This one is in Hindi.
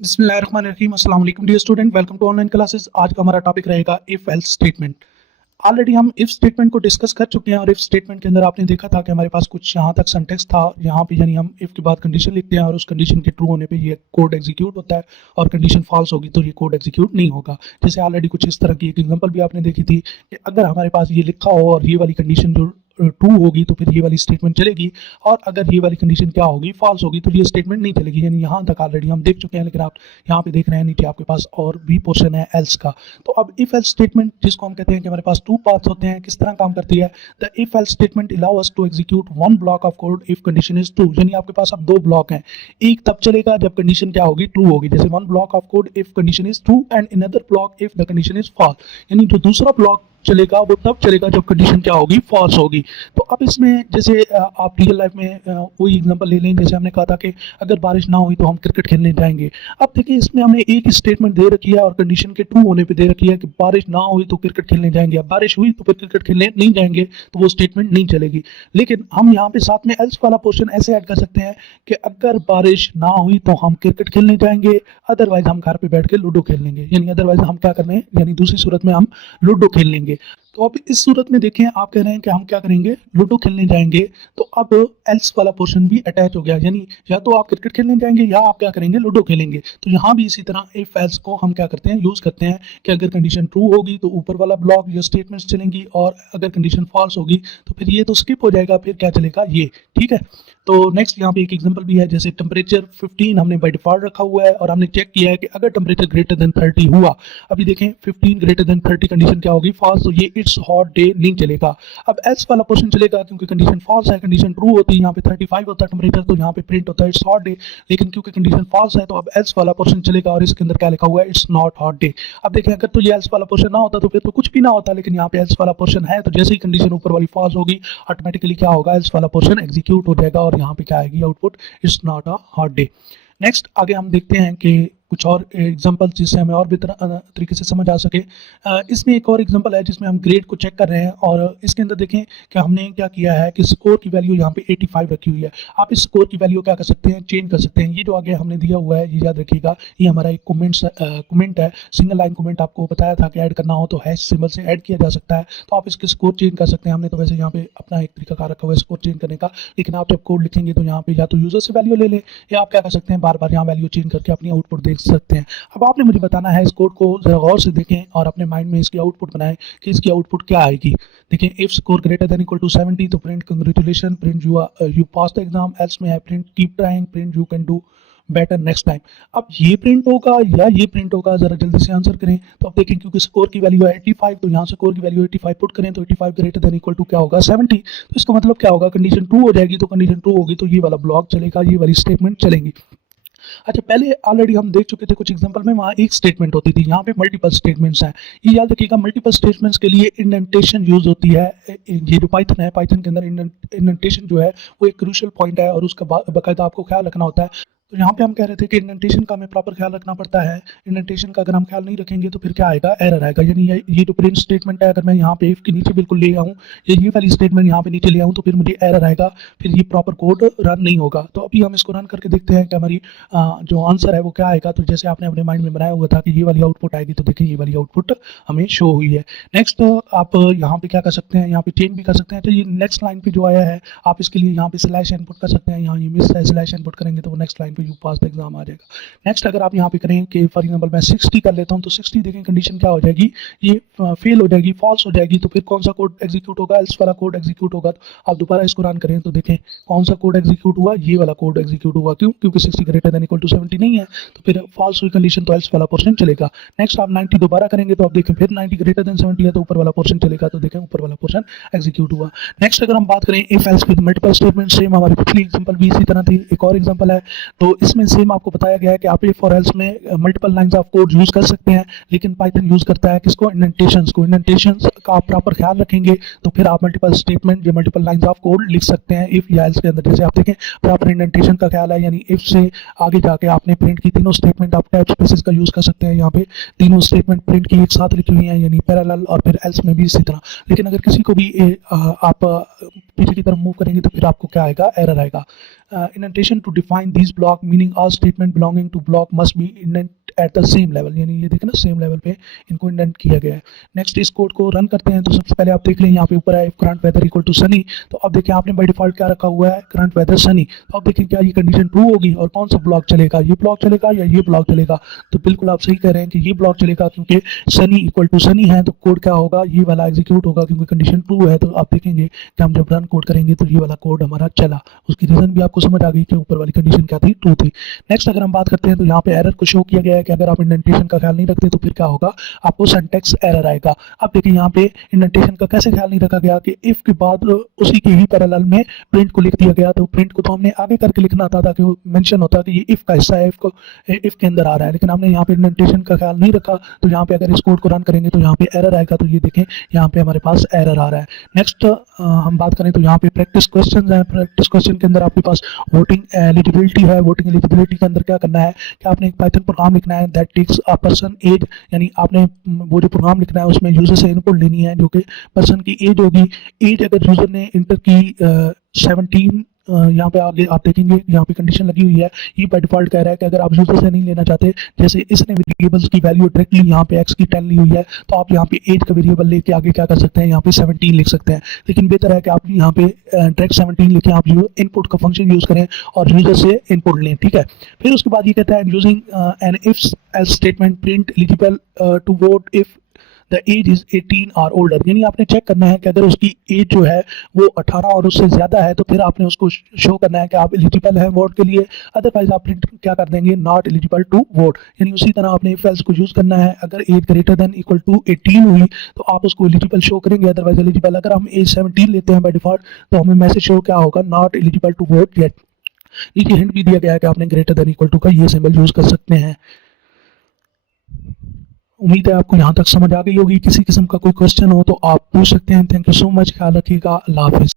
बिस्मिल्लाहिर्रहमानिर्रहीम अस्सलाम वालेकुम dear student, welcome to online classes. आज का हमारा टॉपिक रहेगा इफ एल्स स्टेटमेंट। ऑलरेडी हम इफ स्टेटमेंट को डिस्कस कर चुके हैं और इफ स्टेटमेंट के अंदर आपने देखा था कि हमारे पास कुछ यहाँ तक सिंटेक्स था। यहाँ पे यानी हम इफ के बाद कंडीशन लिखते हैं और उस कंडीशन के ट्रू होने पे ये कोड एग्जीक्यूट होता है और कंडीशन फॉल्स होगी तो ये कोड एग्जीक्यूट नहीं होगा। जैसे ऑलरेडी कुछ इस तरह की एक एग्जांपल भी आपने देखी थी कि अगर हमारे पास ये लिखा हो और ये वाली कंडीशन जो ट्रू होगी तो फिर ये वाली स्टेटमेंट चलेगी, और अगर ये वाली कंडीशन क्या होगी, फॉल्स होगी, तो ये स्टेटमेंट नहीं चलेगी। यानी यहाँ तक ऑलरेडी हम देख चुके हैं, लेकिन आप यहाँ पे देख रहे हैं नीचे आपके पास और भी पोर्शन है एल्स का। तो अब इफ एल्स स्टेटमेंट, जिसको हम कहते हैं कि हमारे पास टू पाथ्स होते हैं, किस तरह काम करती है। The if else statement allow us to execute one block of code if condition is true. यानी आपके पास अब दो ब्लॉक हैं, एक तब चलेगा जब कंडीशन क्या होगी, ट्रू होगी। जैसे one block of code if condition is true and another block if the condition is false. यानी जो दूसरा ब्लॉक चलेगा वो तब चलेगा जब कंडीशन क्या होगी, फॉल्स होगी। तो अब इसमें जैसे आप रियल लाइफ में वही एग्जांपल ले लें। जैसे हमने कहा था कि अगर बारिश ना हुई तो हम क्रिकेट खेलने जाएंगे। अब देखिए इसमें हमने एक ही स्टेटमेंट दे रखी है और कंडीशन के ट्रू होने पे दे रखी है कि बारिश ना हुई तो क्रिकेट खेलने जाएंगे। अब बारिश हुई तो फिर क्रिकेट खेलने नहीं जाएंगे, तो वो स्टेटमेंट नहीं चलेगी। लेकिन हम यहाँ पे साथ में एल्स वाला पोर्शन ऐसे ऐड कर सकते हैं कि अगर बारिश ना हुई तो हम क्रिकेट खेलने जाएंगे, अदरवाइज हम घर पे बैठ के लूडो खेल लेंगे। यानी अदरवाइज हम क्या कर रहे हैं, यानी दूसरी सूरत में हम लूडो खेल लेंगे। तो अब इस सूरत में देखें, आप कह रहे हैं कि हम क्या करेंगे, लूडो खेलने जाएंगे। तो अब एल्स वाला पोर्शन भी अटैच हो गया, यानी या तो आप क्रिकेट खेलने जाएंगे या आप क्या करेंगे, लूडो खेलेंगे। तो यहाँ भी इसी तरह इफ एल्स को हम क्या करते हैं, यूज करते हैं कि अगर कंडीशन ट्रू होगी तो ऊपर वाला ब्लॉक या स्टेटमेंट्स चलेंगी, और अगर कंडीशन फॉल्स होगी तो फिर ये तो स्किप हो जाएगा, फिर क्या चलेगा ये। ठीक है। तो नेक्स्ट यहाँ पे एक एग्जांपल भी है। जैसे टेम्परेचर 15 हमने बाय डिफॉल्ट रखा हुआ है और हमने चेक किया है कि अगर टेम्परेचर ग्रेटर देन 30 हुआ, अभी देखें 15 ग्रेटर देन 30 कंडीशन क्या होगी, फॉल्स। तो ये इट्स हॉट डे नहीं चलेगा। अब एल्स वाला पोर्शन चलेगा क्योंकि कंडीशन फॉल्स है। कंडीशन ट्रू होती है, यहाँ पे 35 होता है टेम्परेचर, तो यहाँ पे प्रिंट होता है इट्स हॉट डे। लेकिन क्योंकि कंडीशन फॉल्स है तो अब एल्स वाला पोर्शन चलेगा और इसके अंदर क्या लिखा हुआ है, इट्स नॉट हॉट डे। अब देखें अगर तो ये एल्स वाला पोर्शन ना होता तो फिर तो कुछ भी ना होता, लेकिन यहाँ पे एल्स वाला पोर्शन है, तो जैसे ही कंडीशन ऊपर वाली फॉल्स होगी ऑटोमेटिकली क्या होगा, एल्स वाला पोर्शन एग्जीक्यूट हो जाएगा और यहाँ पे क्या आएगी output, it's not a hot day. Next आगे हम देखते हैं कि कुछ और एग्जांपल जिससे हमें और बेहतर तरीके से समझ आ सके। इसमें एक और एग्जांपल है जिसमें हम ग्रेड को चेक कर रहे हैं और इसके अंदर देखें कि हमने क्या किया है कि स्कोर की वैल्यू यहाँ पे 85 रखी हुई है। आप इस स्कोर की वैल्यू क्या कर सकते हैं, चेंज कर सकते हैं। ये जो आगे हमने दिया हुआ है ये याद रखिएगा, ये हमारा एक कमेंट है, सिंगल लाइन कमेंट। आपको बताया था कि ऐड करना हो तो हैश सिंबल से ऐड किया जा सकता है। तो आप इसके स्कोर चेंज कर सकते हैं। हमने तो वैसे यहाँ पे अपना एक तरीका रखा हुआ है स्कोर चेंज करने का, लेकिन आप जब कोड लिखेंगे तो यहाँ पे या तो यूजर से वैल्यू ले लें या आप क्या कर सकते हैं, बार बार यहाँ वैल्यू चेंज करके अपनी आउटपुट देख सकते हैं। अब आपने मुझे बताना है, इस कोड को जरा गौर से देखें और अपने माइंड में इसकी आउटपुट बनाएं कि इसकी आउटपुट क्या आएगी। देखें if score greater than equal to 70 तो print congratulation, print you pass the exam. Else में है print keep trying, print you can do better next time. अब ये प्रिंट होगा या ये प्रिंट होगा, जरा जल्दी से आंसर करें। तो अब देखें क्योंकि स्कोर की वैल्यू है 85, तो यहाँ स्कोर की वैल्यू 85 पुट करें तो 85 ग्रेटर देन इक्वल टू क्या होगा, 70। तो इसका मतलब क्या होगा, कंडीशन ट्रू हो जाएगी। तो कंडीशन ट्रू होगी तो ये वाला ब्लॉक चलेगा, ये वाली स्टेटमेंट चलेंगी। अच्छा, पहले ऑलरेडी हम देख चुके थे कुछ एग्जांपल में, वहाँ एक स्टेटमेंट होती थी, यहाँ पे मल्टीपल स्टेटमेंट्स हैं। ये याद रखिएगा, मल्टीपल स्टेटमेंट्स के लिए इंडेंटेशन यूज होती है। ये जो पाइथन है, पाइथन के अंदर इंडेंटेशन जो है वो एक क्रूशियल पॉइंट है और उसका बाकायदा आपको ख्याल रखना होता है। तो यहाँ पे हम कह रहे थे कि इंडेंटेशन का हमें प्रॉपर ख्याल रखना पड़ता है। इंडेंटेशन का अगर हम ख्याल नहीं रखेंगे तो फिर क्या आएगा, एरर आएगा। यानी ये जो प्रिंट स्टेटमेंट है, अगर मैं यहाँ पे इफ के नीचे बिल्कुल ले आऊँ या ये वाली स्टेटमेंट यहाँ पे नीचे ले आऊँ तो फिर मुझे एरर आएगा, फिर ये प्रॉपर कोड रन नहीं होगा। तो अभी हम इसको रन करके देखते हैं कि हमारी जो आंसर है वो क्या आएगा। तो जैसे आपने अपने माइंड में बनाया हुआ था कि ये वाली आउटपुट आएगी, तो देखिए ये वाली आउटपुट हमें शो हुई है। नेक्स्ट आप यहाँ पे क्या कर सकते हैं, यहाँ पे चेंज भी कर सकते हैं। तो ये नेक्स्ट लाइन पे जो आया है, आप इसके लिए यहाँ पे स्लैश इनपुट कर सकते हैं। यहाँ ये मिस है, स्लैश इनपुट करेंगे तो वो नेक्स्ट लाइन पे यू पास द एग्जाम आ जाएगा। नेक्स्ट अगर आप यहाँ पे करें कि फॉर एग्जांपल मैं 60 कर लेता हूँ, तो 60 देखें कंडीशन क्या हो जाएगी, ये फेल हो जाएगी, फॉल्स हो जाएगी। तो फिर कौन सा कोड एग्जीक्यूट होगा, एल्स वाला कोड एग्जीक्यूट होगा। तो आप दोबारा इसको रन करें तो देखें कौन सा कोड एग्जीक्यूट हुआ, ये वाला कोड एग्जीक्यूट हुआ। क्यों, क्योंकि 60 ग्रेटर देन इक्वल टू 70 नहीं है, तो फिर फॉल्स हुई कंडीशन, तो एल्स वाला पोर्शन चलेगा। नेक्स्ट आप 90 दोबारा करेंगे तो आप देखें फिर 90 ग्रेटर देन 70 है तो ऊपर वाला पोर्शन चलेगा, तो देखें ऊपर वाला पोर्शन एग्जीक्यूट हुआ। नेक्स्ट अगर हम बात करें if else with multiple statement, same हमारी पिछली एग्जांपल भी इसी तरह थी। एक और एग्जांपल है, तो इसमें सेम आपको बताया गया है कि आप इफ और एल्स में multiple lines of code use कर सकते हैं, लेकिन पाइथन यूज करता है किसको, इंडेंटेशंस को। इंडेंटेशंस का आप प्रॉपर ख्याल रखेंगे तो फिर आप मल्टीपल स्टेटमेंट या मल्टीपल लाइंस ऑफ कोड लिख सकते हैं इफ या एल्स के अंदर। जैसे आप देखें प्रॉपर इंडेंटेशन का ख्याल है, यानी इफ से आगे जाके आपने प्रिंट की तीनों स्टेटमेंट आप टैब स्पेसेस का यूज कर सकते हैं। यहाँ पे तीनों स्टेटमेंट प्रिंट की एक साथ लिखी हुई है, यानी पैरेलल, और फिर एल्स में भी इसी तरह। लेकिन अगर किसी को भी आप पीछे की तरफ मूव करेंगे तो फिर आपको क्या आएगा, एरर आएगा। Indentation to define these block block meaning all statement belonging to block must be indent at the same level, यानी ये देखें ना सेम लेवल पे इनको इंडेंट किया गया है। नेक्स्ट इस कोड को रन करते हैं तो सबसे पहले आप देख लें यहाँ पे ऊपर है current weather equal to sunny. तो अब देखिए आपने बाय डिफॉल्ट क्या रखा हुआ है, करंट वेदर सनी। तो अब देखिए क्या ये कंडीशन ट्रू होगी और कौन सा ब्लॉक चलेगा, ये ब्लॉक चलेगा या ये ब्लॉक चलेगा। तो बिल्कुल आप सही कह रहे हैं कि ये ब्लॉक चलेगा क्योंकि सनी इक्वल टू सनी है, तो कोड क्या होगा, ये वाला एग्जीक्यूट होगा क्योंकि कंडीशन ट्रू है। तो आप देखेंगे कि हम जब रन कोड करेंगे तो ये वाला कोड हमारा चला। उसकी रीजन भी आपको समझ आ गई कि ऊपर वाली कंडीशन क्या थी, ट्रू थी। नेक्स्ट अगर हम बात करते हैं तो यहाँ पे एरर को शो किया गया है कि अगर आप इंडेंटेशन का ख्याल नहीं रखते तो फिर क्या होगा, आपको सिंटैक्स एरर आएगा। अब देखिए यहाँ पे इंडेंटेशन का कैसे ख्याल नहीं रखा गया कि इफ के बाद उसी के ही पैरेलल में प्रिंट को लिख दिया गया। तो प्रिंट को तो हमने आगे करके लिखना था ताकि वो मेंशन होता कि ये इफ का हिस्सा है, इफ के अंदर आ रहा है, लेकिन हमने यहाँ पे इंडेंटेशन का ख्याल नहीं रखा। तो यहाँ पे अगर इस कोड को रन करेंगे तो यहाँ पे एरर आएगा। तो ये देखें यहाँ पे हमारे पास एरर आ रहा है। नेक्स्ट हम बात करें तो यहाँ पे प्रैक्टिस क्वेश्चन है। प्रैक्टिस क्वेश्चन के अंदर आपके पास वोटिंग एलिजिबिलिटी है। वोटिंग एलिजिबिलिटी के अंदर क्या करना है कि आपने एक पाइथन प्रोग्राम लिखना है that takes a person age, यानी आपने वो जो प्रोग्राम लिखना है उसमें यूजर से इनपुट लेनी है जो कि पर्सन की एज होगी। एज अगर यूजर ने इंटर की 17, यहाँ पे आगे आप देखेंगे यहाँ पे कंडीशन लगी हुई है। ये बाय डिफॉल्ट कह रहा है कि अगर आप यूजर से नहीं लेना चाहते, जैसे इसने वेरिएबल्स की वैल्यू डायरेक्टली यहाँ पे एक्स की 10 ली हुई है, तो आप यहाँ पे एज का वेरिएबल लेके आगे क्या कर सकते हैं, यहाँ पे 17 लिख सकते हैं। लेकिन बेहतर है कि आप यहाँ पे डायरेक्ट 17 लिखें, आप इनपुट का फंक्शन यूज करें और यूजर से इनपुट लें, ठीक है। फिर उसके बाद ये कहता है using an if else statement print eligible to vote if the age is 18 or older, यानी आपने चेक करना है कि अगर उसकी एज जो है वो 18 और उससे ज़्यादा है तो फिर आपने उसको शो करना है कि आप एलिजिबल हैं वोट के लिए। अदरवाइज आप प्रिंट क्या कर देंगे, नॉट एलिजिबल टू वोट। यानी उसी तरह आपने इफ एल्स को यूज़ करना है। अगर age greater than equal to 18 हुई तो आप उसको एलिजिबल शो करेंगे, अदरवाइज एलिजिबल। अगर हम एज 17 लेते हैं बाय डिफॉल्ट तो हमें मैसेज शो क्या होगा, not eligible to vote yet. नीचे हिंट भी दिया गया है कि आपने ग्रेटर देन इक्वल टू का ये सिंबल यूज़ कर सकते हैं। उम्मीद है आपको यहाँ तक समझ आ गई होगी। किसी किस्म का कोई क्वेश्चन हो तो आप पूछ सकते हैं। थैंक यू सो मच, ख्याल रखिएगा, अल्लाह हाफिज़।